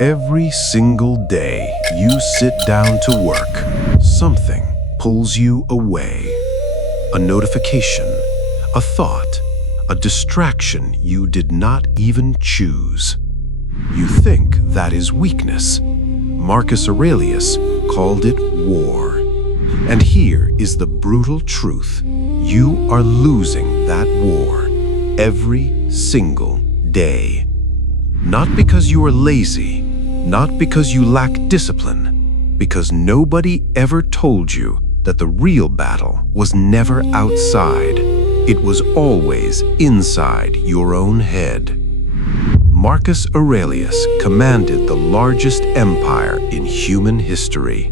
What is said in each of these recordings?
Every single day you sit down to work, something pulls you away. A notification, a thought, a distraction you did not even choose. You think that is weakness. Marcus Aurelius called it war. And here is the brutal truth. You are losing that war every single day. Not because you are lazy, not because you lack discipline, because nobody ever told you that the real battle was never outside. It was always inside your own head. Marcus Aurelius commanded the largest empire in human history.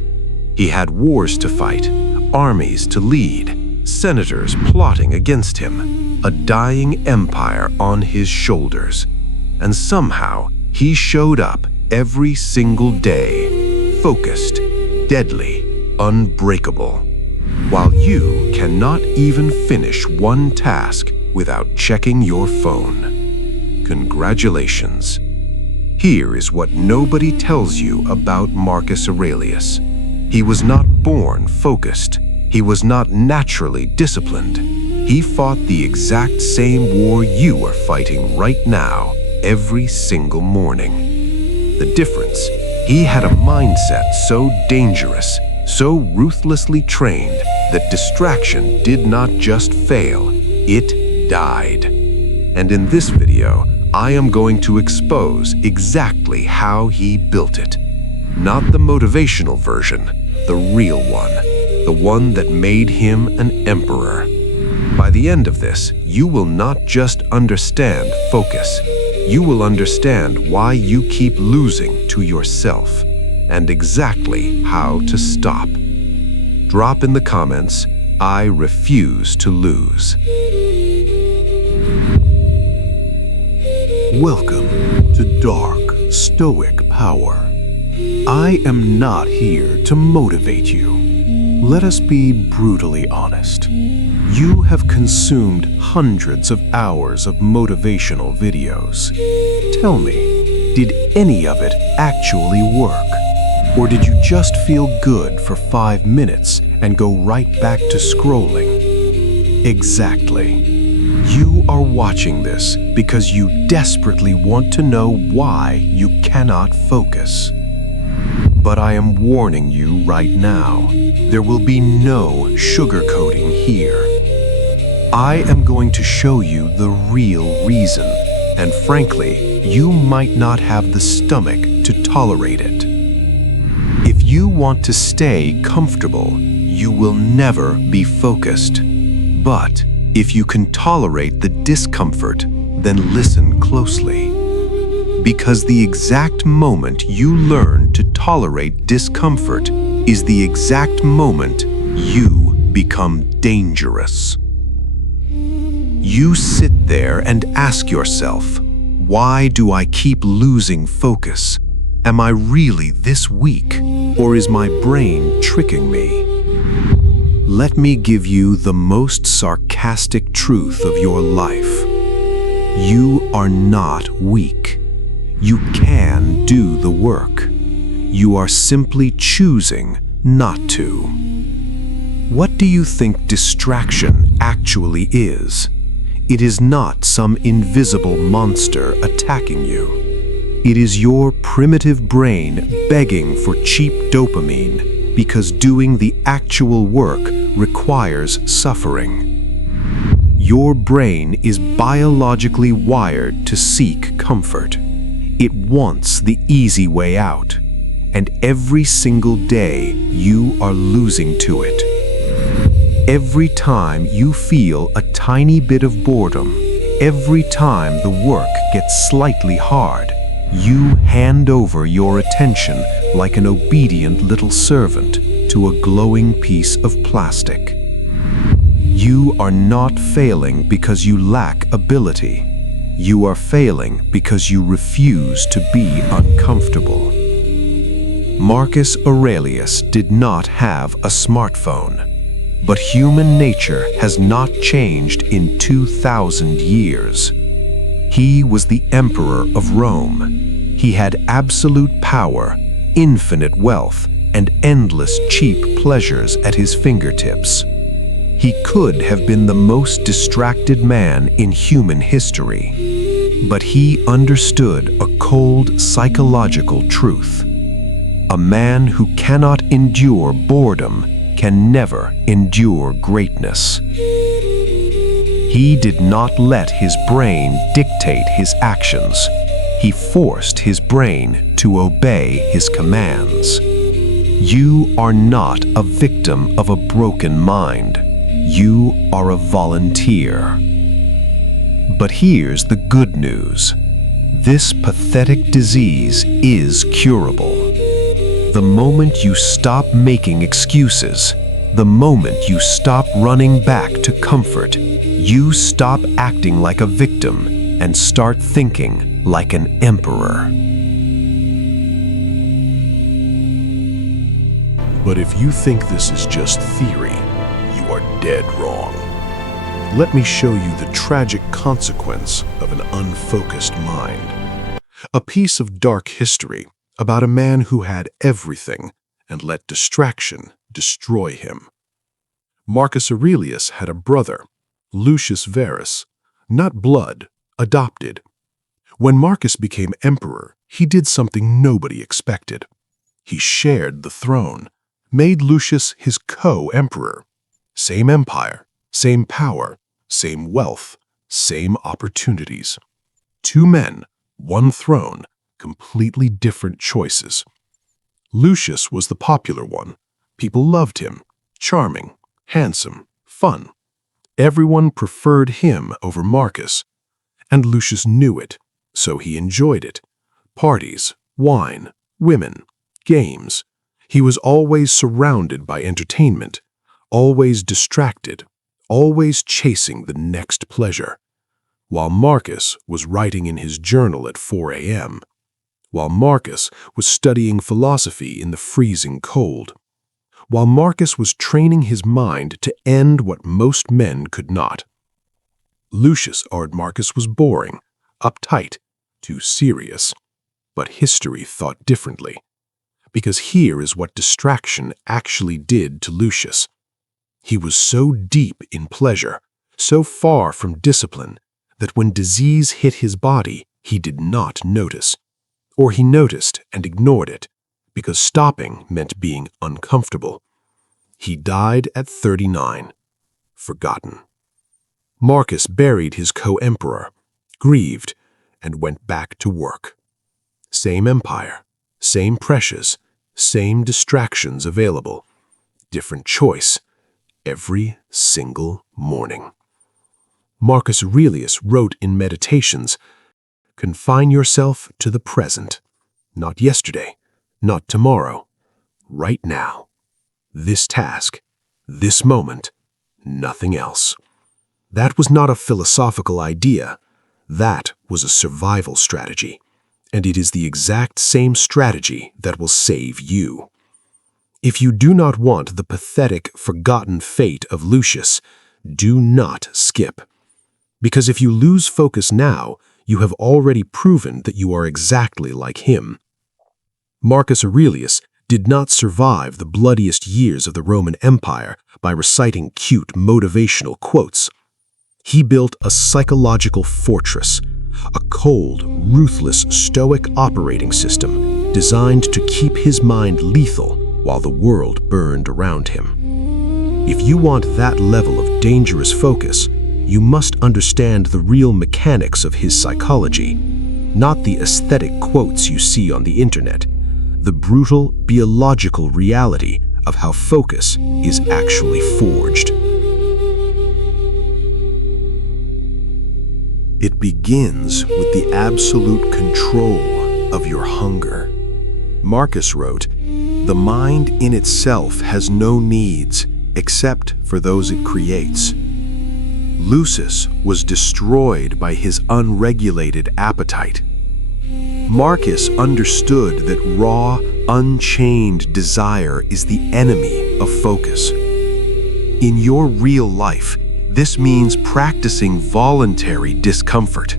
He had wars to fight, armies to lead, senators plotting against him, a dying empire on his shoulders. And somehow he showed up every single day, focused, deadly, unbreakable, while you cannot even finish one task without checking your phone. Congratulations. Here is what nobody tells you about Marcus Aurelius. He was not born focused. He was not naturally disciplined. He fought the exact same war you are fighting right now, every single morning. The difference, he had a mindset so dangerous, so ruthlessly trained, that distraction did not just fail, it died. And in this video, I am going to expose exactly how he built it. Not the motivational version, the real one, the one that made him an emperor. By the end of this, you will not just understand focus, you will understand why you keep losing to yourself and exactly how to stop. Drop in the comments, I refuse to lose. Welcome to Dark Stoic Power. I am not here to motivate you. Let us be brutally honest. You have consumed hundreds of hours of motivational videos. Tell me, did any of it actually work? Or did you just feel good for 5 minutes and go right back to scrolling? Exactly. You are watching this because you desperately want to know why you cannot focus. But I am warning you right now, there will be no sugarcoating here. I am going to show you the real reason, and frankly, you might not have the stomach to tolerate it. If you want to stay comfortable, you will never be focused. But if you can tolerate the discomfort, then listen closely. Because the exact moment you learn to tolerate discomfort is the exact moment you become dangerous. You sit there and ask yourself, why do I keep losing focus? Am I really this weak, or is my brain tricking me? Let me give you the most sarcastic truth of your life. You are not weak. You can do the work. You are simply choosing not to. What do you think distraction actually is? It is not some invisible monster attacking you. It is your primitive brain begging for cheap dopamine because doing the actual work requires suffering. Your brain is biologically wired to seek comfort. It wants the easy way out, and every single day you are losing to it. Every time you feel a tiny bit of boredom, every time the work gets slightly hard, you hand over your attention like an obedient little servant to a glowing piece of plastic. You are not failing because you lack ability. You are failing because you refuse to be uncomfortable. Marcus Aurelius did not have a smartphone, but human nature has not changed in 2,000 years. He was the emperor of Rome. He had absolute power, infinite wealth, and endless cheap pleasures at his fingertips. He could have been the most distracted man in human history. But he understood a cold psychological truth. A man who cannot endure boredom can never endure greatness. He did not let his brain dictate his actions. He forced his brain to obey his commands. You are not a victim of a broken mind. You are a volunteer. But here's the good news. This pathetic disease is curable. The moment you stop making excuses, the moment you stop running back to comfort, you stop acting like a victim and start thinking like an emperor. But if you think this is just theory, you are dead wrong. Let me show you the tragic consequence of an unfocused mind. A piece of dark history about a man who had everything and let distraction destroy him. Marcus Aurelius had a brother, Lucius Verus, not blood, adopted. When Marcus became emperor, he did something nobody expected. He shared the throne, made Lucius his co-emperor. Same empire, same power, same wealth, same opportunities. Two men, one throne, completely different choices. Lucius was the popular one. People loved him. Charming, handsome, fun. Everyone preferred him over Marcus, and Lucius knew it, so he enjoyed it. Parties, wine, women, games. He was always surrounded by entertainment, always distracted, always chasing the next pleasure. While Marcus was writing in his journal at 4 a.m., while Marcus was studying philosophy in the freezing cold, while Marcus was training his mind to end what most men could not. Lucius argued Marcus was boring, uptight, too serious. But history thought differently. Because here is what distraction actually did to Lucius. He was so deep in pleasure, so far from discipline, that when disease hit his body, he did not notice. Or he noticed and ignored it, because stopping meant being uncomfortable. He died at 39, forgotten. Marcus buried his co-emperor, grieved, and went back to work. Same empire, same pressures, same distractions available. Different choice every single morning. Marcus Aurelius wrote in Meditations, "Confine yourself to the present, not yesterday, not tomorrow, right now. This task, this moment, nothing else." That was not a philosophical idea. That was a survival strategy. And it is the exact same strategy that will save you. If you do not want the pathetic, forgotten fate of Lucius, do not skip. Because if you lose focus now, you have already proven that you are exactly like him. Marcus Aurelius did not survive the bloodiest years of the Roman Empire by reciting cute motivational quotes. He built a psychological fortress, a cold, ruthless Stoic operating system designed to keep his mind lethal while the world burned around him. If you want that level of dangerous focus, you must understand the real mechanics of his psychology, not the aesthetic quotes you see on the internet, the brutal biological reality of how focus is actually forged. It begins with the absolute control of your hunger. Marcus wrote, "The mind in itself has no needs except for those it creates." Lucius was destroyed by his unregulated appetite. Marcus understood that raw, unchained desire is the enemy of focus. In your real life, this means practicing voluntary discomfort.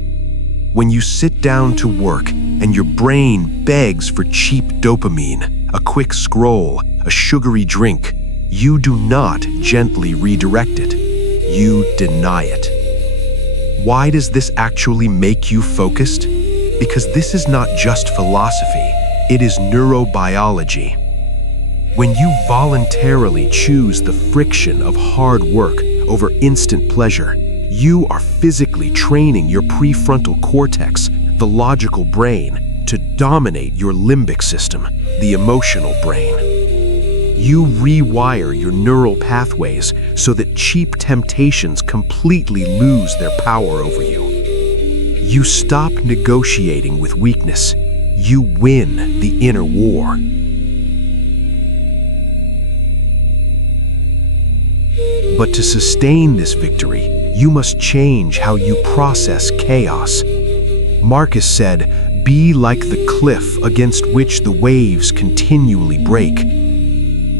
When you sit down to work and your brain begs for cheap dopamine, a quick scroll, a sugary drink, you do not gently redirect it. You deny it. Why does this actually make you focused? Because this is not just philosophy, it is neurobiology. When you voluntarily choose the friction of hard work over instant pleasure, you are physically training your prefrontal cortex, the logical brain, to dominate your limbic system, the emotional brain. You rewire your neural pathways so that cheap temptations completely lose their power over you. You stop negotiating with weakness. You win the inner war. But to sustain this victory, you must change how you process chaos. Marcus said, "Be like the cliff against which the waves continually break."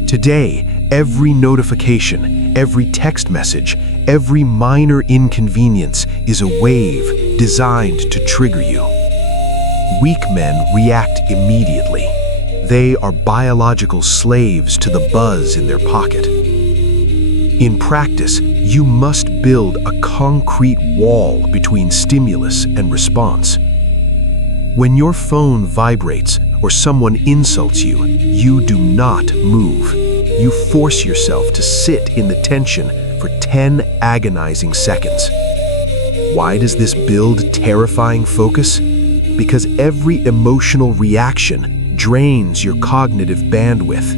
Today, every notification, every text message, every minor inconvenience is a wave designed to trigger you. Weak men react immediately. They are biological slaves to the buzz in their pocket. In practice, you must build a concrete wall between stimulus and response. When your phone vibrates or someone insults you, you do not move. You force yourself to sit in the tension for 10 agonizing seconds. Why does this build terrifying focus? Because every emotional reaction drains your cognitive bandwidth.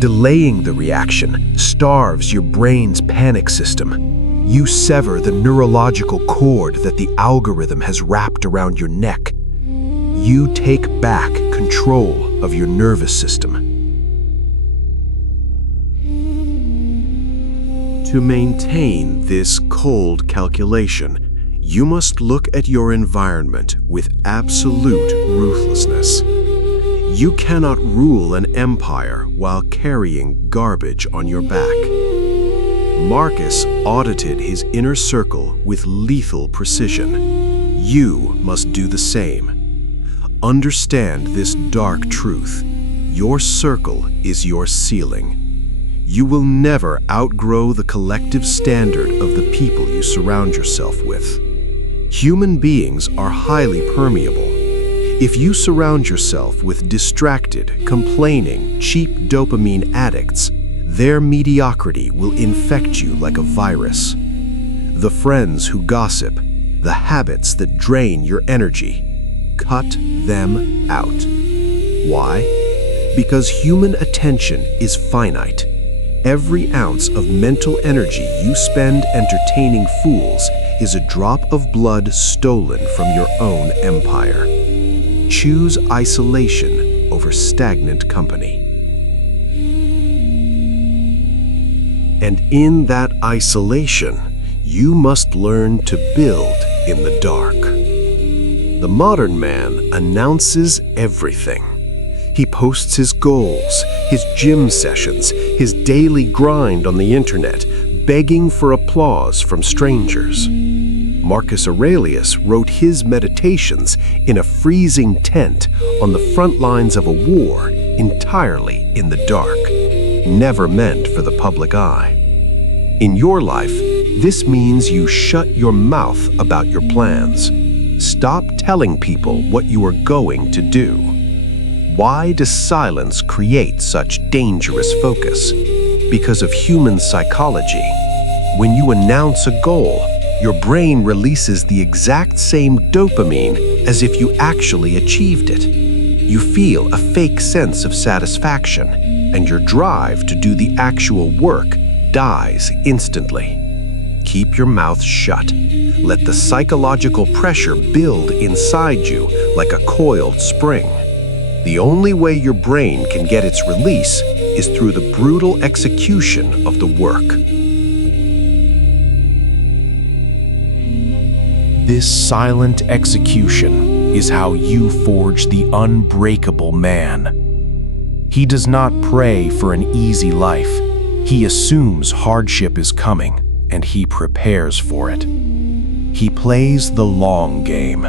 Delaying the reaction starves your brain's panic system. You sever the neurological cord that the algorithm has wrapped around your neck. You take back control of your nervous system. To maintain this cold calculation, you must look at your environment with absolute ruthlessness. You cannot rule an empire while carrying garbage on your back. Marcus audited his inner circle with lethal precision. You must do the same. Understand this dark truth. Your circle is your ceiling. You will never outgrow the collective standard of the people you surround yourself with. Human beings are highly permeable. If you surround yourself with distracted, complaining, cheap dopamine addicts, their mediocrity will infect you like a virus. The friends who gossip, the habits that drain your energy, cut them out. Why? Because human attention is finite. Every ounce of mental energy you spend entertaining fools is a drop of blood stolen from your own empire. Choose isolation over stagnant company. And in that isolation, you must learn to build in the dark. The modern man announces everything. He posts his goals, his gym sessions, his daily grind on the internet, begging for applause from strangers. Marcus Aurelius wrote his meditations in a freezing tent on the front lines of a war, entirely in the dark, never meant for the public eye. In your life, this means you shut your mouth about your plans. Stop telling people what you are going to do. Why does silence create such dangerous focus? Because of human psychology. When you announce a goal, your brain releases the exact same dopamine as if you actually achieved it. You feel a fake sense of satisfaction, and your drive to do the actual work dies instantly. Keep your mouth shut. Let the psychological pressure build inside you like a coiled spring. The only way your brain can get its release is through the brutal execution of the work. This silent execution is how you forge the unbreakable man. He does not pray for an easy life. He assumes hardship is coming, and he prepares for it. He plays the long game.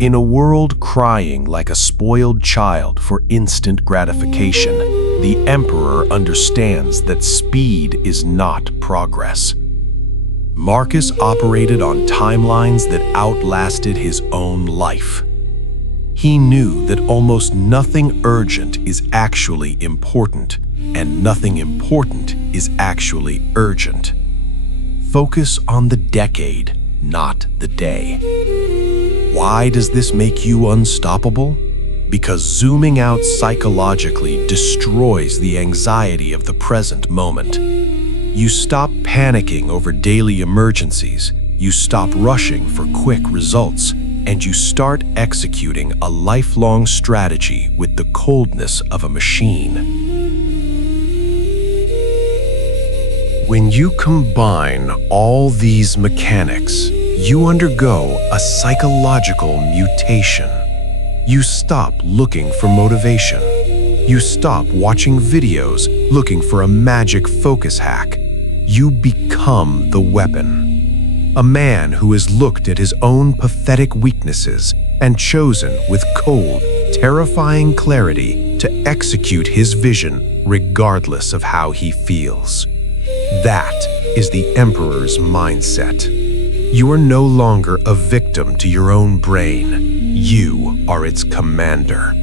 In a world crying like a spoiled child for instant gratification, the emperor understands that speed is not progress. Marcus operated on timelines that outlasted his own life. He knew that almost nothing urgent is actually important, and nothing important is actually urgent. Focus on the decade, not the day. Why does this make you unstoppable? Because zooming out psychologically destroys the anxiety of the present moment. You stop panicking over daily emergencies, you stop rushing for quick results, and you start executing a lifelong strategy with the coldness of a machine. When you combine all these mechanics, you undergo a psychological mutation. You stop looking for motivation. You stop watching videos looking for a magic focus hack. You become the weapon. A man who has looked at his own pathetic weaknesses and chosen with cold, terrifying clarity to execute his vision regardless of how he feels. That is the emperor's mindset. You are no longer a victim to your own brain. You are its commander.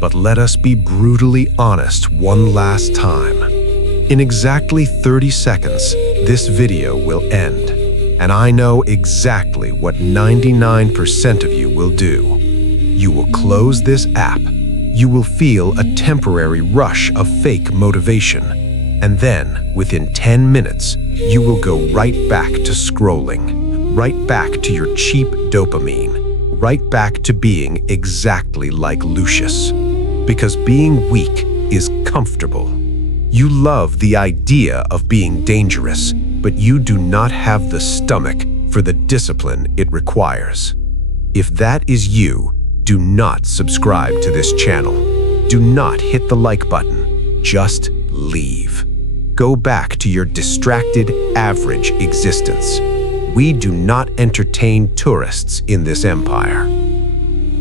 But let us be brutally honest one last time. In exactly 30 seconds, this video will end. And I know exactly what 99% of you will do. You will close this app. You will feel a temporary rush of fake motivation. And then, within 10 minutes, you will go right back to scrolling, right back to your cheap dopamine, right back to being exactly like Lucius. Because being weak is comfortable. You love the idea of being dangerous, but you do not have the stomach for the discipline it requires. If that is you, do not subscribe to this channel. Do not hit the like button. Just leave. Go back to your distracted, average existence. We do not entertain tourists in this empire.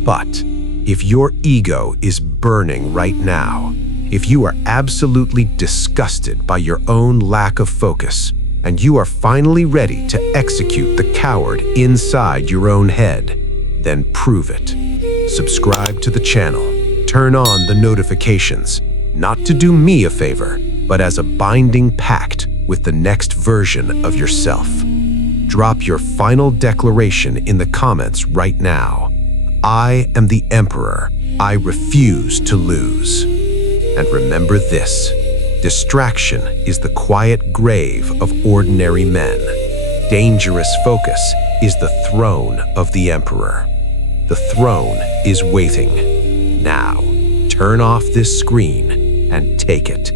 But if your ego is burning right now, if you are absolutely disgusted by your own lack of focus, and you are finally ready to execute the coward inside your own head, then prove it. Subscribe to the channel. Turn on the notifications, not to do me a favor, but as a binding pact with the next version of yourself. Drop your final declaration in the comments right now. I am the Emperor. I refuse to lose. And remember this: distraction is the quiet grave of ordinary men. Dangerous focus is the throne of the Emperor. The throne is waiting. Now, turn off this screen and take it.